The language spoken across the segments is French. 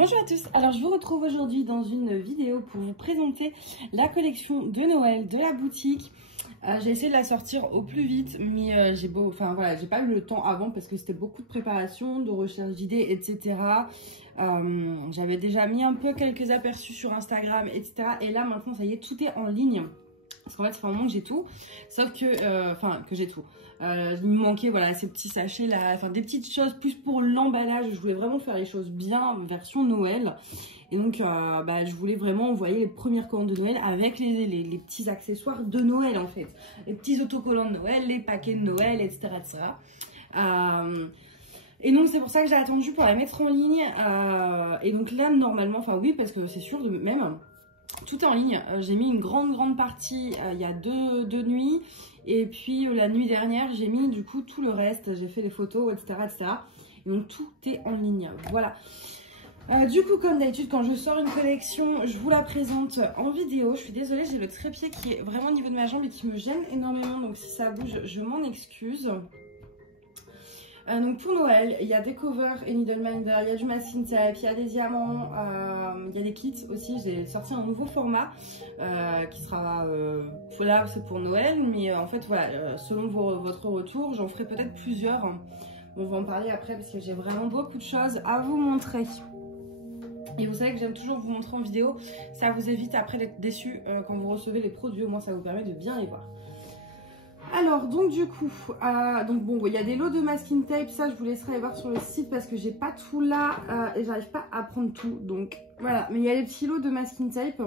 Bonjour à tous, alors je vous retrouve aujourd'hui dans une vidéo pour vous présenter la collection de Noël de la boutique. J'ai essayé de la sortir au plus vite, mais j'ai pas eu le temps avant parce que c'était beaucoup de préparation, de recherche d'idées, etc. J'avais déjà mis un peu quelques aperçus sur Instagram, etc. Et là maintenant ça y est, tout est en ligne. Parce qu'en fait, c'est un moment que j'ai tout, sauf que, que j'ai tout. Il me manquait, voilà, ces petits sachets là, des petites choses plus pour l'emballage. Je voulais vraiment faire les choses bien, version Noël. Et donc, je voulais vraiment envoyer les premières commandes de Noël avec les petits accessoires de Noël en fait. Les petits autocollants de Noël, les paquets de Noël, etc. etc. Et donc, c'est pour ça que j'ai attendu pour la mettre en ligne. Et donc là, normalement, enfin oui, parce que c'est sûr de même. Tout est en ligne, j'ai mis une grande partie il y a deux nuits et puis la nuit dernière j'ai mis du coup tout le reste, j'ai fait les photos etc. Et donc tout est en ligne, voilà. Du coup comme d'habitude quand je sors une collection je vous la présente en vidéo. Je suis désolée, j'ai le trépied qui est vraiment au niveau de ma jambe et qui me gêne énormément, donc si ça bouge je m'en excuse. Donc pour Noël, il y a des covers et needle minder, il y a du masking tape, il y a des diamants, il y a des kits aussi. J'ai sorti un nouveau format qui sera là c'est pour Noël, mais en fait voilà, selon votre retour, j'en ferai peut-être plusieurs. On va en parler après parce que j'ai vraiment beaucoup de choses à vous montrer. Et vous savez que j'aime toujours vous montrer en vidéo, ça vous évite après d'être déçu quand vous recevez les produits, au moins ça vous permet de bien les voir. Alors donc du coup, il y a des lots de masking tape, ça je vous laisserai aller voir sur le site parce que j'ai pas tout là et j'arrive pas à prendre tout, donc voilà. Mais il y a les petits lots de masking tape.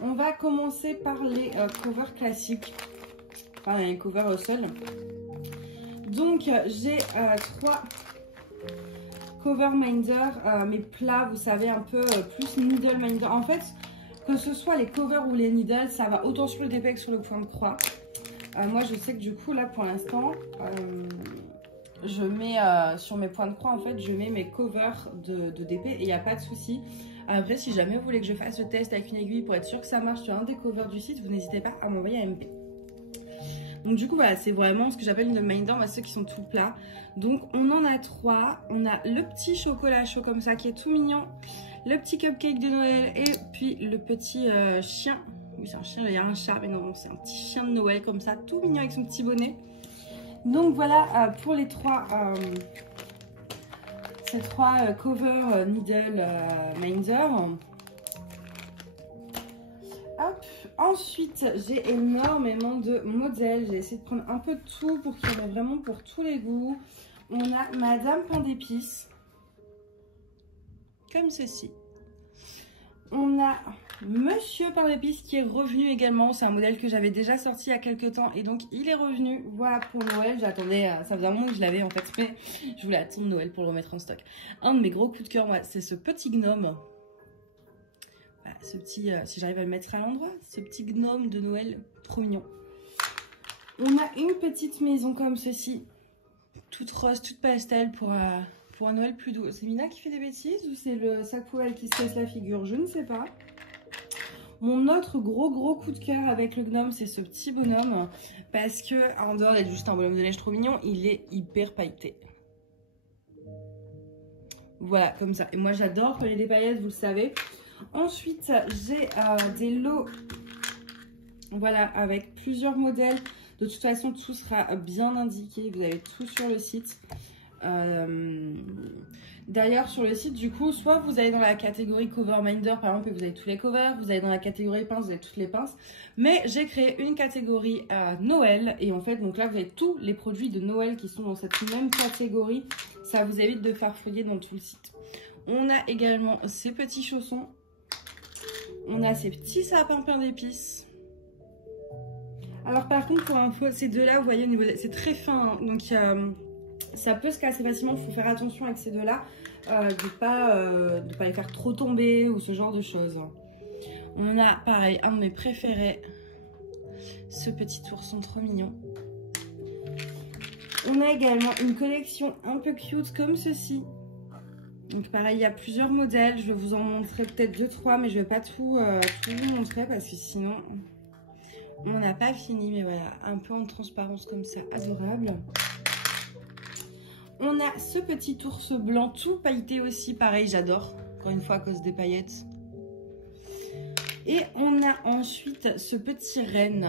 On va commencer par les covers classiques, enfin les covers seuls. Donc j'ai 3 cover minder, mais plats, vous savez, un peu plus needle minder. En fait, que ce soit les covers ou les needles, ça va autant sur le DP que sur le point de croix. Moi je sais que du coup là pour l'instant je mets sur mes points de croix en fait je mets mes covers de DP et il n'y a pas de souci. Après si jamais vous voulez que je fasse le test avec une aiguille pour être sûr que ça marche sur un des covers du site, vous n'hésitez pas à m'envoyer un MP. Donc du coup voilà, c'est vraiment ce que j'appelle une minder, ceux qui sont tout plats. Donc on en a 3, on a le petit chocolat chaud comme ça qui est tout mignon, le petit cupcake de Noël et puis le petit chien. Oui, c'est un chien, il y a un chat, mais non, c'est un petit chien de Noël comme ça, tout mignon avec son petit bonnet. Donc voilà pour les ces trois cover needle minder. Hop. Ensuite, j'ai énormément de modèles. J'ai essayé de prendre un peu de tout pour qu'il y en ait vraiment pour tous les goûts. On a Madame Pain d'épices, comme ceci. On a Monsieur Pain d'épices qui est revenu également. C'est un modèle que j'avais déjà sorti il y a quelques temps et donc il est revenu. Voilà pour Noël. J'attendais, ça faisait un moment que je l'avais en fait, mais je voulais attendre Noël pour le remettre en stock. Un de mes gros coups de cœur, c'est ce petit gnome. Voilà, ce petit, si j'arrive à le mettre à l'endroit, ce petit gnome de Noël, trop mignon. On a une petite maison comme ceci, toute rose, toute pastel pour un Noël plus doux. C'est Mina qui fait des bêtises ou c'est le sac poubelle qui se casse la figure? Je ne sais pas. Mon autre gros coup de cœur avec le gnome, c'est ce petit bonhomme. Parce que, en dehors d'être juste un bonhomme de neige trop mignon, il est hyper pailleté. Voilà, comme ça. Et moi, j'adore coller des paillettes, vous le savez. Ensuite, j'ai des lots, voilà, avec plusieurs modèles. De toute façon, tout sera bien indiqué. Vous avez tout sur le site. D'ailleurs sur le site du coup, soit vous allez dans la catégorie cover minder par exemple et vous avez tous les covers, vous allez dans la catégorie pinces, vous avez toutes les pinces, mais j'ai créé une catégorie Noël et en fait donc là vous avez tous les produits de Noël qui sont dans cette même catégorie. Ça vous évite de farfouiller dans tout le site. On a également ces petits chaussons, on a ces petits sapins pain d'épices. Alors par contre pour info, ces deux là vous voyez au niveau c'est très fin hein, donc ça peut se casser facilement, il faut faire attention avec ces deux-là, de pas les faire trop tomber ou ce genre de choses. On a pareil, un de mes préférés, ce petit ourson trop mignon. On a également une collection un peu cute comme ceci. Donc pareil, il y a plusieurs modèles, je vais vous en montrer peut-être 2-3, mais je vais pas tout vous montrer parce que sinon on n'a pas fini. Mais voilà, un peu en transparence comme ça, adorable. On a ce petit ours blanc tout pailleté aussi, pareil, j'adore. encore une fois à cause des paillettes. Et on a ensuite ce petit renne.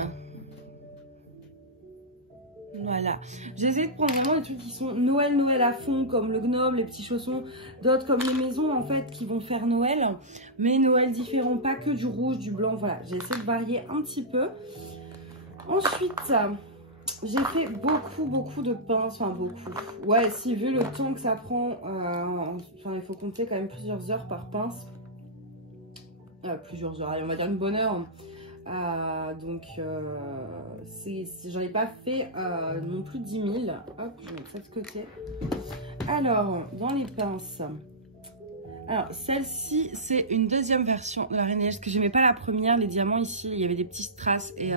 Voilà, j'essaie de prendre vraiment des trucs qui sont Noël à fond, comme le gnome, les petits chaussons, d'autres comme les maisons en fait qui vont faire Noël, mais Noël différent, pas que du rouge, du blanc, voilà, j'ai essayé de varier un petit peu. Ensuite, j'ai fait beaucoup de pinces, enfin beaucoup, ouais, si vu le temps que ça prend, enfin il faut compter quand même plusieurs heures par pince, plusieurs heures, allez, on va dire une bonne heure. Donc j'en ai pas fait non plus 10 000. Hop, je mets ça de côté. Alors, dans les pinces, alors celle-ci c'est une deuxième version de la Reine des Neiges, parce que j'aimais pas la première. Les diamants ici, il y avait des petits strass et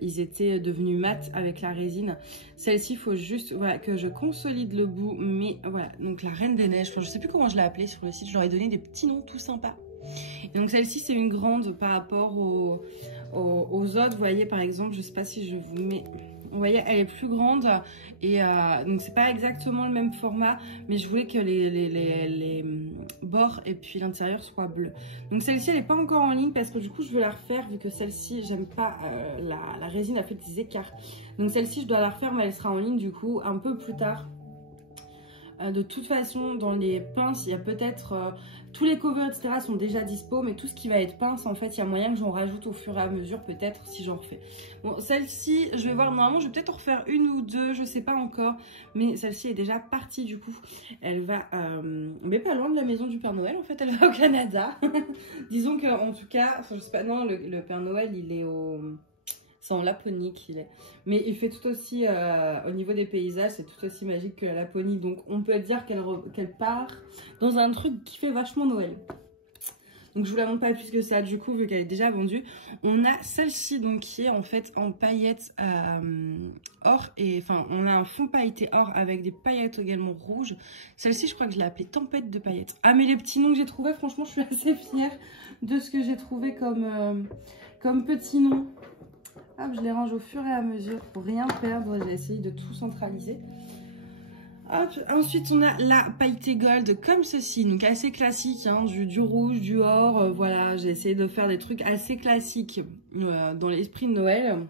ils étaient devenus mat avec la résine. Celle-ci, il faut juste voilà, que je consolide le bout, mais voilà, donc la Reine des Neiges, enfin, je sais plus comment je l'ai appelée sur le site, je leur ai donné des petits noms tout sympas. Et donc celle-ci c'est une grande par rapport aux autres, vous voyez par exemple, je sais pas si je vous mets, vous voyez elle est plus grande et donc c'est pas exactement le même format, mais je voulais que les bords et puis l'intérieur soient bleus. Donc celle-ci elle est pas encore en ligne parce que du coup je veux la refaire vu que celle-ci j'aime pas, la résine a fait des écarts. Donc celle-ci je dois la refaire mais elle sera en ligne du coup un peu plus tard. De toute façon dans les pinces il y a peut-être tous les covers etc sont déjà dispo, mais tout ce qui va être pince en fait il y a moyen que j'en rajoute au fur et à mesure peut-être si j'en refais. Bon celle-ci je vais voir, normalement je vais peut-être en refaire une ou deux, je sais pas encore, mais celle-ci est déjà partie du coup. Elle va mais pas loin de la maison du Père Noël en fait, elle va au Canada. Disons que en tout cas, enfin, je sais pas, non le Père Noël il est au... C'est en Laponie qu'il est. Mais il fait tout aussi, au niveau des paysages, c'est tout aussi magique que la Laponie. Donc on peut dire qu'elle part dans un truc qui fait vachement Noël. Donc je vous la montre pas plus que ça du coup, vu qu'elle est déjà vendue. On a celle-ci donc qui est en fait en paillettes or. Et enfin on a un fond pailleté or avec des paillettes également rouges. Celle-ci je crois que je l'ai appelée tempête de paillettes. Ah mais les petits noms que j'ai trouvés, franchement je suis assez fière de ce que j'ai trouvé comme petits noms. Hop, je les range au fur et à mesure pour rien perdre. J'ai essayé de tout centraliser. Hop. Ensuite, on a la pailletée gold comme ceci. Donc assez classique, hein, du rouge, du or. Voilà, j'ai essayé de faire des trucs assez classiques dans l'esprit de Noël.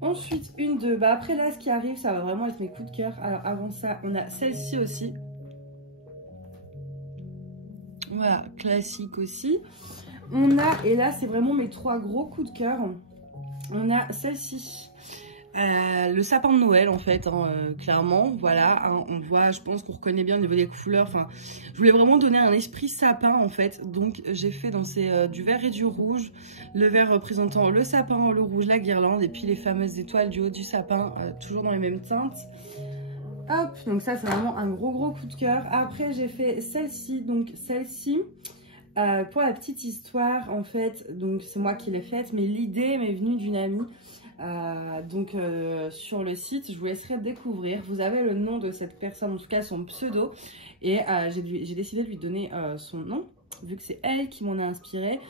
Ensuite, une de... Bah, après là, ce qui arrive, ça va vraiment être mes coups de cœur. Alors avant ça, on a celle-ci aussi. Voilà, classique aussi. On a, et là c'est vraiment mes trois gros coups de cœur, on a celle-ci, le sapin de Noël en fait, hein, clairement, voilà, hein, on voit, je pense qu'on reconnaît bien au niveau des couleurs, enfin, je voulais vraiment donner un esprit sapin en fait, donc j'ai fait dans du vert et du rouge, le vert représentant le sapin, le rouge, la guirlande, et puis les fameuses étoiles du haut du sapin, toujours dans les mêmes teintes. Hop, donc ça c'est vraiment un gros coup de cœur. Après j'ai fait celle-ci, donc celle-ci pour la petite histoire en fait, donc c'est moi qui l'ai faite, mais l'idée m'est venue d'une amie. Sur le site, je vous laisserai découvrir. Vous avez le nom de cette personne, en tout cas son pseudo, et j'ai décidé de lui donner son nom, vu que c'est elle qui m'en a inspiré.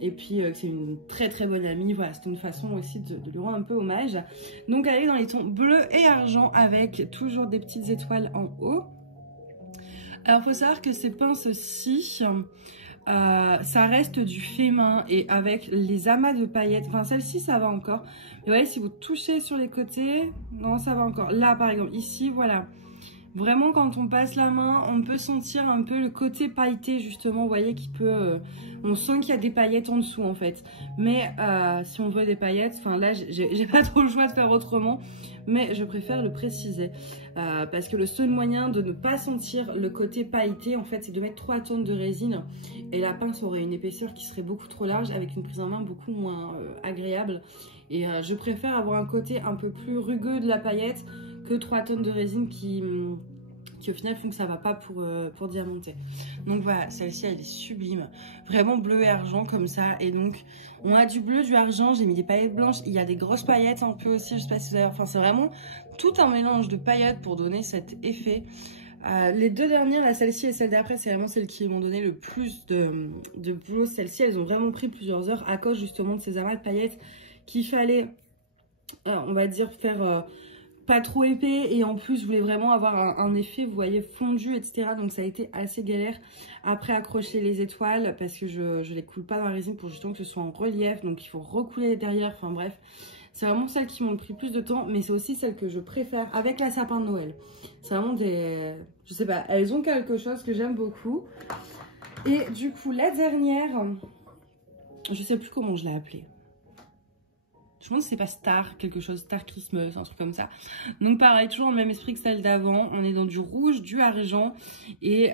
Et puis c'est une très bonne amie, voilà, c'est une façon aussi de lui rendre un peu hommage. Donc elle est dans les tons bleu et argent avec toujours des petites étoiles en haut. Alors faut savoir que ces pinces-ci, ça reste du fait main et avec les amas de paillettes, enfin celle-ci ça va encore, mais vous voyez si vous touchez sur les côtés, non ça va encore. Là par exemple ici, voilà, vraiment quand on passe la main on peut sentir un peu le côté pailleté justement, vous voyez qui peut, on sent qu'il y a des paillettes en dessous en fait, mais si on veut des paillettes, enfin là j'ai pas trop le choix de faire autrement, mais je préfère le préciser parce que le seul moyen de ne pas sentir le côté pailleté en fait c'est de mettre 3 tonnes de résine et la pince aurait une épaisseur qui serait beaucoup trop large avec une prise en main beaucoup moins agréable, et je préfère avoir un côté un peu plus rugueux de la paillette que 3 tonnes de résine qui au final font que ça va pas pour diamanter. Donc voilà, celle-ci elle est sublime, vraiment bleu et argent comme ça, et donc on a du bleu, du argent, j'ai mis des paillettes blanches, il y a des grosses paillettes un peu aussi, je sais pas si vous avez, enfin c'est vraiment tout un mélange de paillettes pour donner cet effet. Les deux dernières, là celle-ci et celle d'après, c'est vraiment celles qui m'ont donné le plus de boulot. Celles-ci elles ont vraiment pris plusieurs heures à cause justement de ces amas de paillettes qu'il fallait on va dire faire pas trop épais et en plus je voulais vraiment avoir un effet, vous voyez, fondu, etc. Donc ça a été assez galère après accrocher les étoiles parce que je les coule pas dans la résine pour justement que ce soit en relief, donc il faut recouler derrière, enfin bref. C'est vraiment celles qui m'ont pris plus de temps, mais c'est aussi celles que je préfère avec la sapin de Noël. C'est vraiment des... je sais pas, elles ont quelque chose que j'aime beaucoup. Et du coup la dernière, je sais plus comment je l'ai appelée. Je pense que c'est pas Star, quelque chose, Star Christmas, un truc comme ça. Donc pareil, toujours dans le même esprit que celle d'avant. On est dans du rouge, du argent et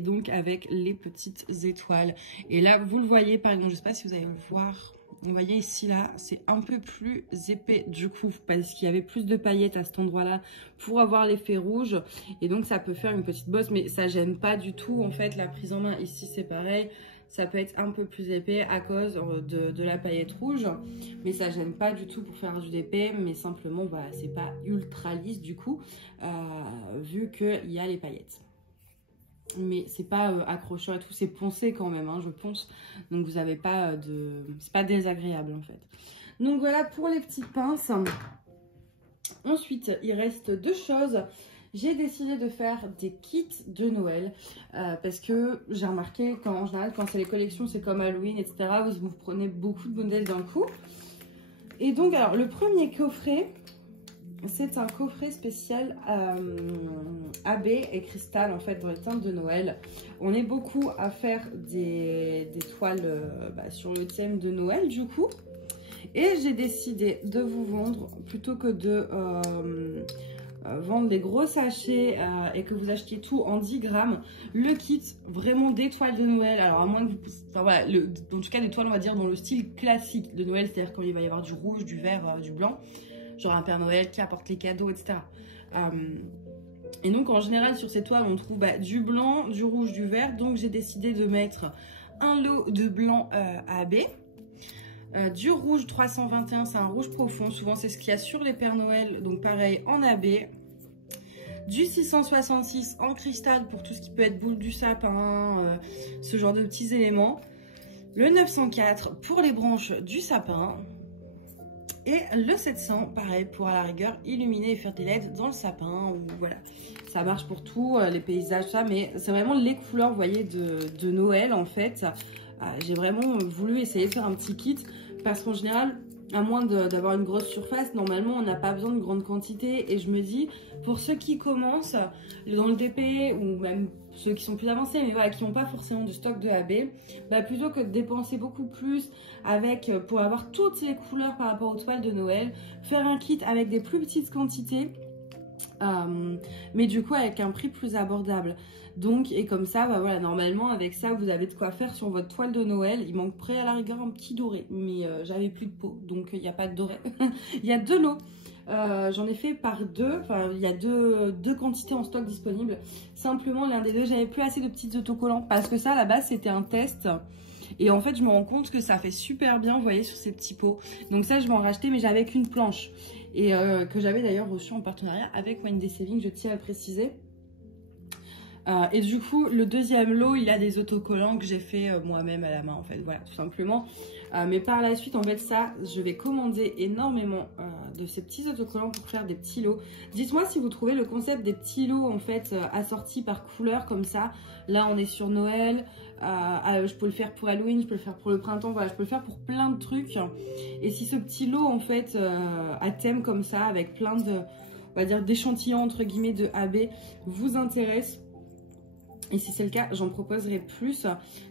donc avec les petites étoiles. Et là, vous le voyez, par exemple, je sais pas si vous allez le voir. Vous voyez ici, là, c'est un peu plus épais du coup parce qu'il y avait plus de paillettes à cet endroit-là pour avoir l'effet rouge. Et donc, ça peut faire une petite bosse, mais ça gêne pas du tout. En fait, la prise en main ici, c'est pareil. Ça peut être un peu plus épais à cause de la paillette rouge, mais ça gêne pas du tout pour faire du épais, mais simplement voilà, c'est pas ultra lisse du coup, vu qu'il y a les paillettes. Mais c'est pas accrocheur et tout, c'est poncé quand même, hein, je ponce, donc vous avez pas de... c'est pas désagréable en fait. Donc voilà pour les petites pinces. Ensuite, il reste deux choses. J'ai décidé de faire des kits de Noël parce que j'ai remarqué qu'en général, quand c'est les collections, c'est comme Halloween, etc. Vous prenez beaucoup de modèles d'un coup. Et donc, alors, le premier coffret, c'est un coffret spécial AB et cristal, en fait, dans les teintes de Noël. On est beaucoup à faire des toiles sur le thème de Noël, du coup. Et j'ai décidé de vous vendre, plutôt que de... vendre des gros sachets et que vous achetiez tout en 10 grammes, le kit vraiment des toiles de Noël. Alors à moins que vous... enfin voilà, en tout cas des toiles on va dire dans le style classique de Noël, c'est-à-dire quand il va y avoir du rouge, du vert, du blanc, genre un Père Noël qui apporte les cadeaux, etc. Et donc en général sur ces toiles on trouve du blanc, du rouge, du vert. Donc j'ai décidé de mettre un lot de blanc AB. Du rouge 321, c'est un rouge profond, souvent c'est ce qu'il y a sur les Pères Noël, donc pareil en AB. Du 666 en cristal pour tout ce qui peut être boule du sapin, ce genre de petits éléments. Le 904 pour les branches du sapin. Et le 700, pareil, pour à la rigueur illuminer et faire des LED dans le sapin. Ou voilà, ça marche pour tout, les paysages, ça, mais c'est vraiment les couleurs, vous voyez, de Noël en fait. J'ai vraiment voulu essayer de faire un petit kit parce qu'en général, à moins d'avoir une grosse surface, normalement on n'a pas besoin de grande quantité. Et je me dis, pour ceux qui commencent dans le DP ou même ceux qui sont plus avancés, mais voilà, qui n'ont pas forcément de stock de AB, plutôt que de dépenser beaucoup plus pour avoir toutes les couleurs par rapport aux toiles de Noël, faire un kit avec des plus petites quantités, mais du coup avec un prix plus abordable. Donc, et comme ça, voilà, normalement, avec ça, vous avez de quoi faire sur votre toile de Noël. Il manque près à la rigueur un petit doré, mais j'avais plus de peau, donc il n'y a pas de doré. Il y a deux lots. J'en ai fait par deux, enfin, il y a deux quantités en stock disponibles. Simplement, l'un des deux, j'avais plus assez de petits autocollants parce que ça, à la base, c'était un test. Et en fait, je me rends compte que ça fait super bien, vous voyez, sur ces petits pots. Donc ça, je vais en racheter, mais j'avais qu'une planche. Et que j'avais d'ailleurs reçu en partenariat avec Wendy Saving, je tiens à le préciser. Et du coup, le deuxième lot, il a des autocollants que j'ai fait moi-même à la main, en fait, voilà, tout simplement. Mais par la suite, en fait, ça, je vais commander énormément de ces petits autocollants pour faire des petits lots. Dites-moi si vous trouvez le concept des petits lots, en fait, assortis par couleur, comme ça. Là, on est sur Noël. Je peux le faire pour Halloween, je peux le faire pour le printemps, voilà, je peux le faire pour plein de trucs. Et si ce petit lot, en fait, à thème comme ça, avec plein de, on va dire, d'échantillons, entre guillemets, de AB, vous intéresse, et si c'est le cas, j'en proposerai plus.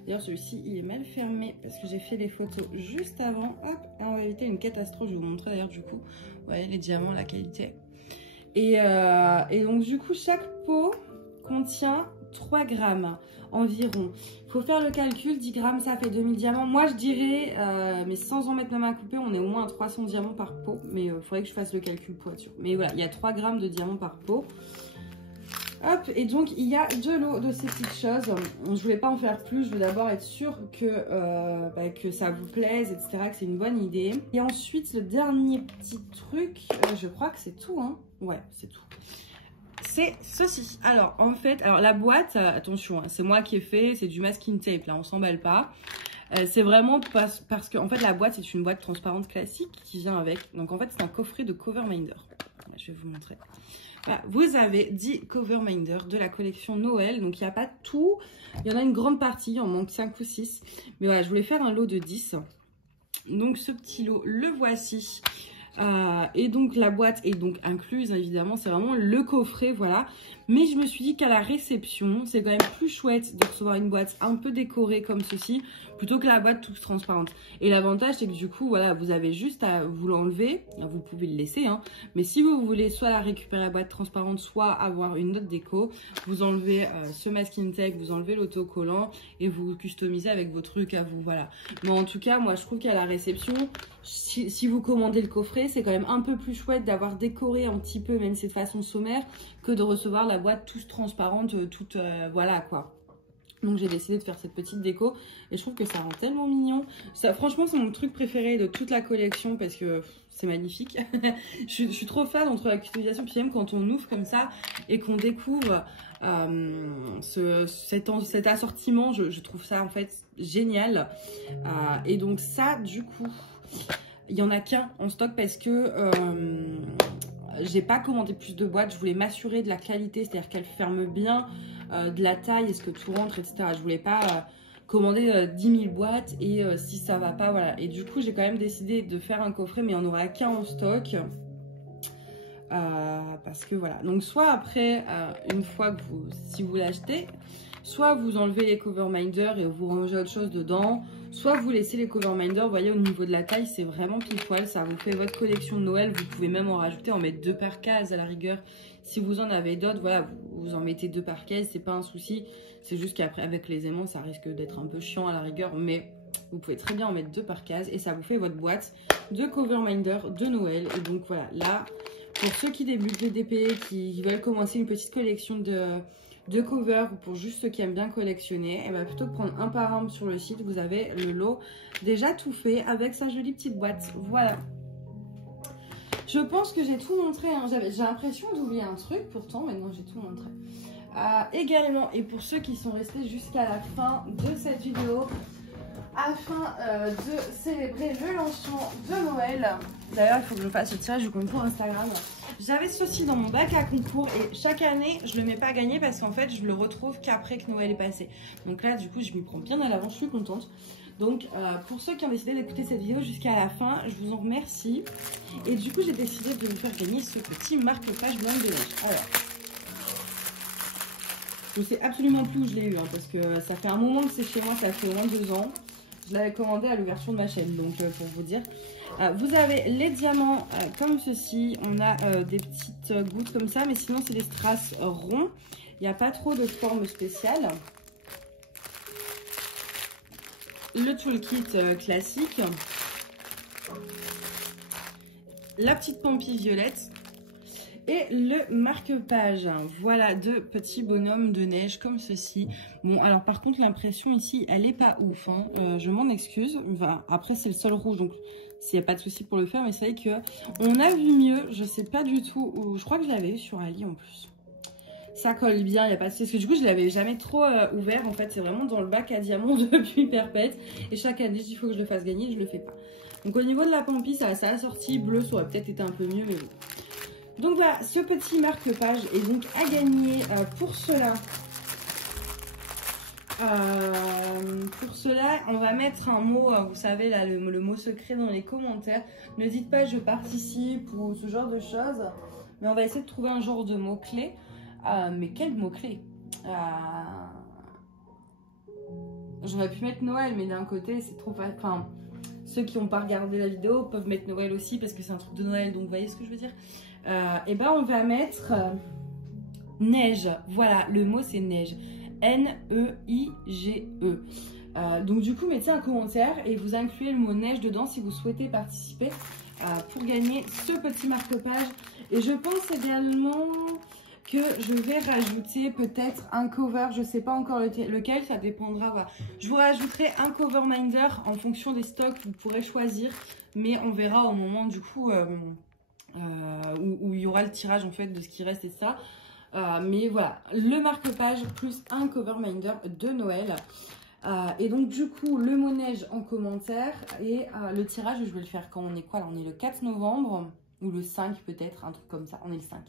D'ailleurs, celui-ci, il est mal fermé parce que j'ai fait les photos juste avant. Hop, on va éviter une catastrophe. Je vais vous montrer d'ailleurs du coup. Vous voyez les diamants, la qualité. Et donc du coup, chaque pot contient 3 grammes environ. Il faut faire le calcul, 10 grammes, ça fait 2000 diamants. Moi, je dirais, mais sans en mettre ma main à couper, on est au moins à 300 diamants par pot. Mais il faudrait que je fasse le calcul pour être sûr. Mais voilà, il y a 3 grammes de diamants par pot. Hop, et donc il y a 2 lots de ces petites choses. Je voulais pas en faire plus, je veux d'abord être sûre que ça vous plaise, etc., que c'est une bonne idée. Et ensuite, le dernier petit truc, je crois que c'est tout, hein. Ouais, c'est tout. C'est ceci. Alors, en fait, la boîte, attention, hein, c'est moi qui ai fait, c'est du masking tape, là, on s'emballe pas. C'est vraiment parce que, en fait, la boîte, c'est une boîte transparente classique qui vient avec. Donc, en fait, c'est un coffret de Coverminder. je vais vous montrer. Voilà, vous avez 10 cover minder de la collection Noël. Donc, il n'y a pas tout. Il y en a une grande partie. Il en manque 5 ou 6. Mais voilà, je voulais faire un lot de 10. Donc, ce petit lot, le voici. Et donc, la boîte est donc incluse, évidemment. C'est vraiment le coffret, voilà. Mais je me suis dit qu'à la réception, c'est quand même plus chouette de recevoir une boîte un peu décorée comme ceci, plutôt que la boîte toute transparente. Et l'avantage, c'est que du coup, voilà, vous avez juste à vous l'enlever. Vous pouvez le laisser, hein. Mais si vous voulez soit la récupérer la boîte transparente, soit avoir une autre déco, vous enlevez ce masking tape, vous enlevez l'autocollant et vous customisez avec vos trucs à vous, voilà. Mais en tout cas, moi, je trouve qu'à la réception, si vous commandez le coffret, c'est quand même un peu plus chouette d'avoir décoré un petit peu, même si c'est de façon sommaire, que de recevoir la boîte toute transparente, toute voilà quoi. Donc j'ai décidé de faire cette petite déco et je trouve que ça rend tellement mignon. Ça, franchement, c'est mon truc préféré de toute la collection parce que c'est magnifique. je suis trop fan entre la customisation puis même quand on ouvre comme ça et qu'on découvre cet assortiment, je trouve ça en fait génial. Et donc ça, du coup, il n'y en a qu'un en stock parce que j'ai pas commandé plus de boîtes. Je voulais m'assurer de la qualité, c'est-à-dire qu'elle ferme bien, de la taille, est-ce que tout rentre, etc. Je voulais pas commander 10 000 boîtes et si ça va pas, voilà. Et du coup, j'ai quand même décidé de faire un coffret, mais il n'y en aura qu'un en stock. Parce que voilà. Donc, soit après, une fois que si vous l'achetez, soit vous enlevez les cover minders et vous rangez autre chose dedans. Soit vous laissez les cover minders, vous voyez au niveau de la taille c'est vraiment pile poil, ça vous fait votre collection de Noël, vous pouvez même en rajouter, en mettre 2 par case à la rigueur. Si vous en avez d'autres, voilà, vous en mettez 2 par case, c'est pas un souci, c'est juste qu'après avec les aimants ça risque d'être un peu chiant à la rigueur, mais vous pouvez très bien en mettre 2 par case et ça vous fait votre boîte de cover minder de Noël. Et donc voilà, là, pour ceux qui débutent les DP, qui veulent commencer une petite collection de cover ou pour juste ceux qui aiment bien collectionner, et bien plutôt que prendre un par un sur le site, vous avez le lot déjà tout fait avec sa jolie petite boîte. Voilà. Je pense que j'ai tout montré, hein. J'ai l'impression d'oublier un truc, pourtant maintenant j'ai tout montré. Également, et pour ceux qui sont restés jusqu'à la fin de cette vidéo, afin de célébrer le lancement de Noël. D'ailleurs, il faut que je fasse le tirage du concours Instagram. J'avais ceci dans mon bac à concours et chaque année, je le mets pas à gagner parce qu'en fait, je le retrouve qu'après que Noël est passé. Donc là, du coup, je m'y prends bien à l'avance, je suis contente. Donc, pour ceux qui ont décidé d'écouter cette vidéo jusqu'à la fin, je vous en remercie. Et du coup, j'ai décidé de vous faire gagner ce petit marque-page blanc de neige. Alors, je sais absolument plus où je l'ai eu, hein, parce que ça fait un moment que c'est chez moi, ça fait au moins 2 ans. Je l'avais commandé à l'ouverture de ma chaîne, donc pour vous dire. Vous avez les diamants comme ceci. On a des petites gouttes comme ça, mais sinon c'est des strass ronds. Il n'y a pas trop de forme spéciale. Le toolkit classique. La petite pampille violette. Et le marque-page, voilà, 2 petits bonhommes de neige comme ceci. Bon, alors par contre, l'impression ici, elle est pas ouf, hein. Je m'en excuse. Enfin, après, c'est le sol rouge, donc s'il n'y a pas de souci pour le faire. Mais c'est vrai qu'on a vu mieux, je sais pas du tout où. Je crois que je l'avais eu sur Ali en plus. Ça colle bien, il n'y a pas de souci. Parce que du coup, je l'avais jamais trop ouvert. En fait, c'est vraiment dans le bac à diamants depuis perpète. Et chaque année, je dis, il faut que je le fasse gagner, je le fais pas. Donc au niveau de la pampille, ça a assorti. Bleu, ça aurait peut-être été un peu mieux, mais bon. Donc voilà, ce petit marque-page est donc à gagner pour cela. Pour cela, on va mettre un mot, vous savez là, le mot secret dans les commentaires. Ne dites pas je participe ou ce genre de choses. Mais on va essayer de trouver un genre de mot-clé. Mais quel mot-clé J'aurais pu mettre Noël, mais d'un côté, c'est trop... Enfin, ceux qui n'ont pas regardé la vidéo peuvent mettre Noël aussi parce que c'est un truc de Noël. Donc, vous voyez ce que je veux dire. Et ben on va mettre neige. Voilà, le mot c'est neige. N-E-I-G-E. Donc du coup, mettez un commentaire et vous incluez le mot neige dedans si vous souhaitez participer pour gagner ce petit marque-page. Et je pense également que je vais rajouter peut-être un cover. Je ne sais pas encore lequel, ça dépendra. Voilà. Je vous rajouterai un cover minder en fonction des stocks. Vous pourrez choisir, mais on verra au moment du coup... où il y aura le tirage en fait de ce qui reste et ça. Mais voilà, le marque-page plus un cover minder de Noël. Et donc du coup, le mot neige en commentaire et le tirage, je vais le faire quand on est quoi là, on est le 4 novembre. ou le 5 peut-être, un truc comme ça, on est le 5.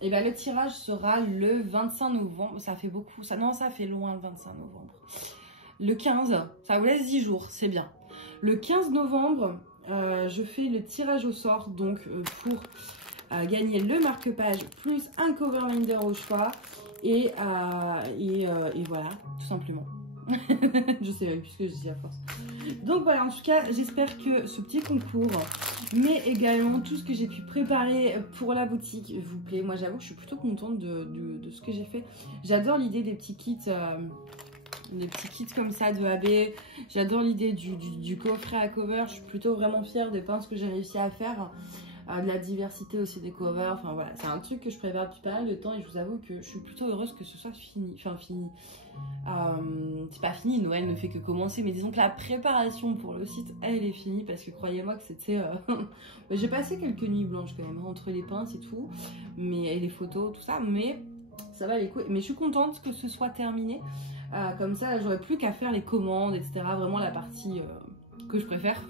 Et ben le tirage sera le 25 novembre, ça fait beaucoup, ça fait loin le 25 novembre. Le 15, ça vous laisse 10 jours, c'est bien. Le 15 novembre, je fais le tirage au sort, donc pour gagner le marque-page plus un cover binder au choix. Et voilà, tout simplement. Je sais même plus ce que je dis à force. Donc voilà, en tout cas, j'espère que ce petit concours, mais également tout ce que j'ai pu préparer pour la boutique vous plaît. Moi, j'avoue que je suis plutôt contente de ce que j'ai fait. J'adore l'idée des petits kits. Des petits kits comme ça de AB. J'adore l'idée du coffret à cover. Je suis plutôt vraiment fière des pinces que j'ai réussi à faire. De la diversité aussi des covers. Enfin voilà, c'est un truc que je prépare depuis pas mal de temps et je vous avoue que je suis plutôt heureuse que ce soit fini. Enfin fini. C'est pas fini, Noël ne fait que commencer, mais disons que la préparation pour le site, elle est finie parce que croyez-moi que c'était... j'ai passé quelques nuits blanches quand même, hein, entre les pinces et tout, et les photos, tout ça, mais ça va les coups. Mais je suis contente que ce soit terminé. Comme ça, j'aurais plus qu'à faire les commandes, etc. Vraiment la partie que je préfère.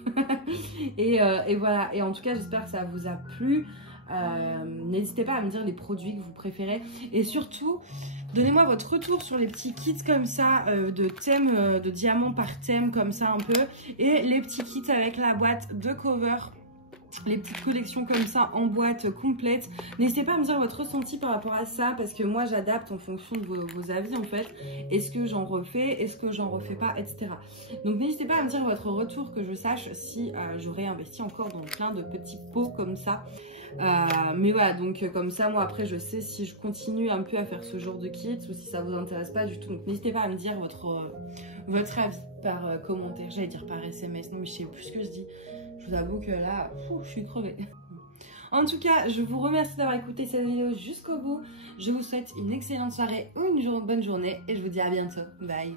et voilà. Et en tout cas, j'espère que ça vous a plu. N'hésitez pas à me dire les produits que vous préférez. Et surtout, donnez-moi votre retour sur les petits kits comme ça, de thème, de diamants par thème, comme ça un peu. Et les petits kits avec la boîte de cover. Les petites collections comme ça en boîte complète. N'hésitez pas à me dire votre ressenti par rapport à ça, parce que moi j'adapte en fonction de vos avis en fait. Est-ce que j'en refais, est-ce que j'en refais pas, etc. Donc n'hésitez pas à me dire votre retour, que je sache si j'aurais investi encore dans plein de petits pots comme ça. Mais voilà, donc comme ça moi après je sais si je continue un peu à faire ce genre de kit ou si ça vous intéresse pas du tout. Donc n'hésitez pas à me dire votre avis par commentaire, j'allais dire par SMS, non mais je sais plus ce que je dis. Je vous avoue que là, je suis crevée. En tout cas, je vous remercie d'avoir écouté cette vidéo jusqu'au bout. Je vous souhaite une excellente soirée ou une bonne journée et je vous dis à bientôt. Bye.